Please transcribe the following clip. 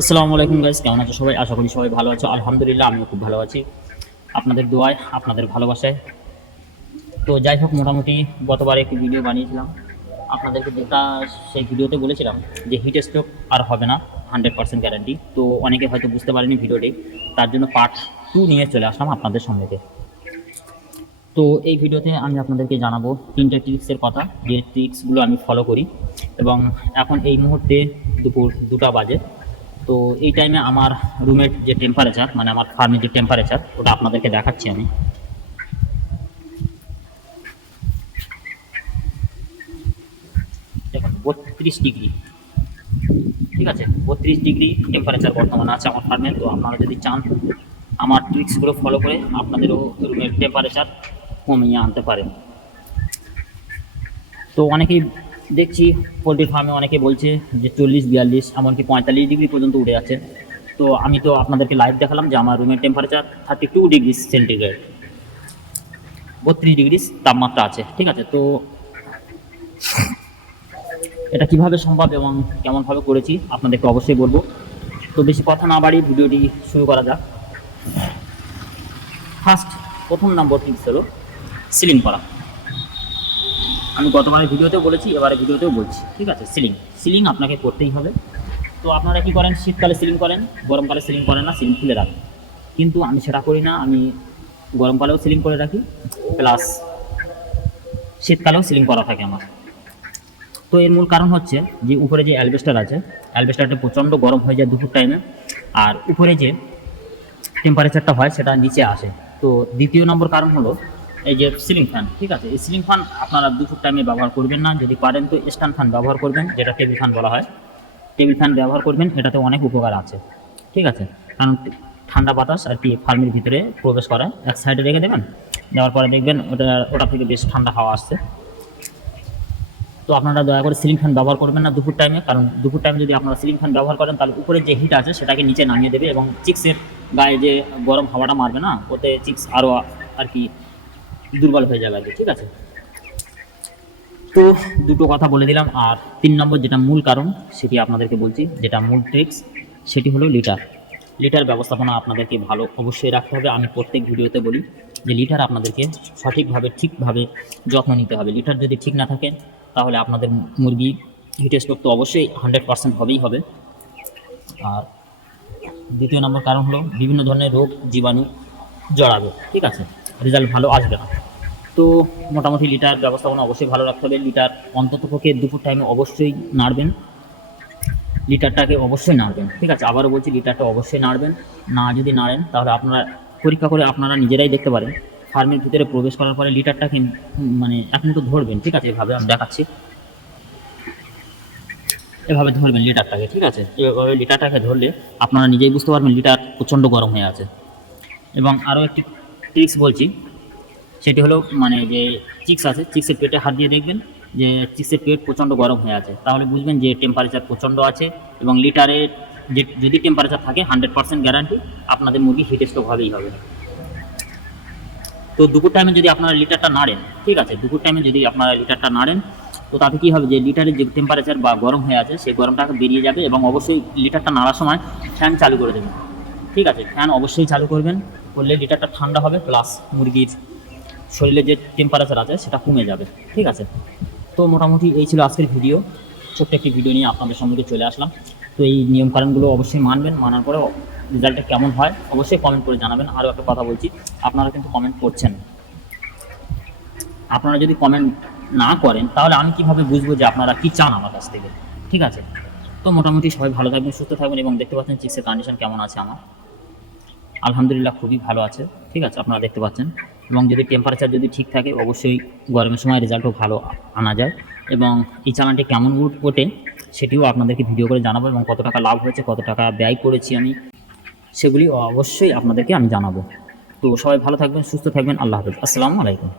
আসসালামু আলাইকুম গাইস, কেমন আছো সবাই? আশা করি সবাই ভালো আছো। আলহামদুলিল্লাহ আমিও খুব ভালো আছি, আপনাদের দোয়ায়, আপনাদের ভালোবাসায়। তো যাই হোক, মোটামুটি গতবার একটি ভিডিও বানিয়েছিলাম আপনাদেরকে, যেটা সেই ভিডিওতে বলেছিলাম যে হিট স্ট্রোক আর হবে না, 100% গ্যারান্টি। তো অনেকে হয়তো বুঝতে পারেনি ভিডিওটি, তার জন্য পার্ট 2 নিয়ে চলে আসলাম আপনাদের সঙ্গে। তো এই ভিডিওতে আমি আপনাদেরকে জানাবো 3টে ট্রিক্সের কথা, যে ট্রিক্সগুলো আমি ফলো করি। এবং এখন এই মুহূর্তে দুপুর 2টা বাজে। তো এই টাইমে আমার রুমের যে টেম্পারেচার, মানে আমার ফার্মের যে টেম্পারেচার, ওটা আপনাদেরকে দেখাচ্ছি আমি। দেখুন 32 ডিগ্রি, ঠিক আছে, 32 ডিগ্রি টেম্পারেচার বর্তমানে আছে আমার ফার্মে। তো আপনারা যদি চান আমার ট্রিক্সগুলো ফলো করে আপনাদেরও রুমের টেম্পারেচার কমিয়ে আনতে পারেন। তো অনেকেই দেখছি পোলট্রি ফার্মে অনেকে বলছে যে 40, 42, এমনকি 45 ডিগ্রি পর্যন্ত উঠে যাচ্ছে। তো আমি তো আপনাদেরকে লাইভ দেখালাম যে আমার রুমের টেম্পারেচার 32 ডিগ্রি সেন্টিগ্রেড, 32 ডিগ্রি তাপমাত্রা আছে, ঠিক আছে। তো এটা কিভাবে সম্ভব এবং কেমনভাবে করেছি আপনাদেরকে অবশ্যই বলবো। তো বেশি কথা না বাড়িয়ে ভিডিওটি শুরু করা যাক। প্রথম নম্বর টিপস হলো সিলিং করা। আমি গতবারের ভিডিওতেও বলেছি, এবারে ভিডিওতেও বলছি, ঠিক আছে। সিলিং আপনাকে করতেই হবে। তো আপনারা কি করেন, শীতকালে সিলিং করেন, গরমকালে সিলিং করেন না, সিলিং খুলে রাখেন। কিন্তু আমি সেটা করি না, আমি গরমকালেও সিলিং করে রাখি, প্লাস শীতকালেও সিলিং করা থাকে আমার। তো এর মূল কারণ হচ্ছে যে উপরে যে অ্যালবেস্টার আছে, অ্যালবেস্টারটা প্রচণ্ড গরম হয়ে যায় দুপুর টাইমে, আর উপরে যে টেম্পারেচারটা হয় সেটা নিচে আসে। তো দ্বিতীয় নম্বর কারণ হলো এই যে সিলিং ফ্যান, ঠিক আছে। এই সিলিং ফ্যান আপনারা দুপুর টাইমে ব্যবহার করবেন না, যদি পারেন তো স্ট্যান্ড ফ্যান ব্যবহার করবেন, যেটা টেবিল ফ্যান বলা হয়। টেবিল ফ্যান ব্যবহার করবেন, এটাতে অনেক উপকার আছে, ঠিক আছে। কারণ ঠান্ডা বাতাস আর কি ফার্মের ভিতরে প্রবেশ করে, এক সাইডে রেখে দেবেন, দেওয়ার পরে দেখবেন ওটা থেকে বেশ ঠান্ডা হাওয়া আসছে। তো আপনারা দয়া করে সিলিং ফ্যান ব্যবহার করবেন না দুপুর টাইমে, কারণ দুপুর টাইমে যদি আপনারা সিলিং ফ্যান ব্যবহার করেন তাহলে উপরে যে হিট আছে সেটাকে নিচে নামিয়ে দেবে, এবং চিক্সের গায়ে যে গরম হাওয়াটা মারবে না, ওতে চিক্স আরও আর কি দুর্বল হয়ে যাবে আর কি, ঠিক আছে। তো দুটো কথা বলে দিলাম। আর 3 নম্বর যেটা মূল কারণ সেটি আপনাদেরকে বলছি, যেটা মূল ট্রিক্স, সেটি হলো লিটার ব্যবস্থাপনা আপনাদেরকে ভালো অবশ্যই রাখতে হবে। আমি প্রত্যেক ভিডিওতে বলি যে লিটার আপনাদেরকে ঠিকভাবে যত্ন নিতে হবে। লিটার যদি ঠিক না থাকে তাহলে আপনাদের মুরগি হিট স্ট্রোক তো অবশ্যই 100% হবেই হবে। আর দ্বিতীয় নম্বর কারণ হলো বিভিন্ন ধরনের রোগ জীবাণু জড়াবে, ঠিক আছে, রেজাল্ট ভালো আসবে না। তো মোটামুটি লিটার ব্যবস্থাপনা অবশ্যই ভালো রাখতে হবে। লিটার অন্ততপক্ষে দুপুর টাইমে অবশ্যই নাড়বেন, লিটারটাকে অবশ্যই নাড়বেন, ঠিক আছে। আবারও বলছি, লিটারটা অবশ্যই নাড়বেন। না যদি নাড়েন তাহলে আপনারা পরীক্ষা করে আপনারা নিজেরাই দেখতে পারেন, ফার্মের ভিতরে প্রবেশ করার পরে লিটারটাকে মানে এক মুঠো ধরবেন, ঠিক আছে, এভাবে আমি দেখাচ্ছি, এভাবে ধরবেন লিটারটাকে, ঠিক আছে। এভাবে লিটারটাকে ধরলে আপনারা নিজেই বুঝতে পারবেন লিটার প্রচণ্ড গরম হয়ে আছে। এবং আরও একটি ট্রিক্স বলছি, সেটি হলো মানে যে চিক্স আছে, চিক্সের পেটে হাত দিয়ে দেখবেন যে চিক্সের পেট প্রচণ্ড গরম হয়ে আছে, তাহলে বুঝবেন যে টেম্পারেচার প্রচণ্ড আছে। এবং লিটারের যে যদি টেম্পারেচার থাকে 100% গ্যারান্টি আপনাদের মুরগি হিট স্ট্রোক হবেই হবে। তো দুপুর টাইমে যদি আপনারা লিটারটা নাড়েন, ঠিক আছে, দুপুর টাইমে যদি আপনারা লিটারটা নাড়েন, তো তাতে কী হবে, যে লিটারের যে টেম্পারেচার বা গরম হয়ে আছে সেই গরমটাকে বেরিয়ে যাবে। এবং অবশ্যই লিটারটা নাড়ার সময় ফ্যান চালু করে দেবেন, ঠিক আছে, ফ্যান অবশ্যই চালু করবেন, করলে লিটারটা ঠান্ডা হবে, প্লাস মুরগির শরীরে যে টেম্পারেচার আছে সেটা কমে যাবে, ঠিক আছে। তো মোটামুটি এই ছিল আজকের ভিডিও, ছোট্ট একটি ভিডিও নিয়ে আপনাদের সম্মুখে চলে আসলাম। তো এই নিয়মকানুনগুলো অবশ্যই মানবেন, মানার পরে রেজাল্টটা কেমন হয় অবশ্যই কমেন্ট করে জানাবেন। আরও একটা কথা বলছি, আপনারা কিন্তু কমেন্ট করছেন, আপনারা যদি কমেন্ট না করেন তাহলে আমি কিভাবে বুঝবো যে আপনারা কী চান আমার কাছ থেকে, ঠিক আছে। তো মোটামুটি সবাই ভালো থাকবেন, সুস্থ থাকবেন। এবং দেখতে পাচ্ছেন চিক্সের কন্ডিশন কেমন আছে আমার, আলহামদুলিল্লাহ খুবই ভালো আছে, ঠিক আছে, আপনারা দেখতে পাচ্ছেন। এবং যদি টেম্পারেচার যদি ঠিক থাকে অবশ্যই গরমের সময় রেজাল্টও ভালো আনা যায়। এবং এই চালানটি কেমন ওঠে সেটিও আপনাদেরকে ভিডিও করে জানাবো, এবং কত টাকা লাভ হয়েছে, কত টাকা ব্যয় করেছি আমি, সেগুলি অবশ্যই আপনাদেরকে আমি জানাবো। তো সবাই ভালো থাকবেন, সুস্থ থাকবেন, আল্লাহ হাফেজ, আসসালামু আলাইকুম।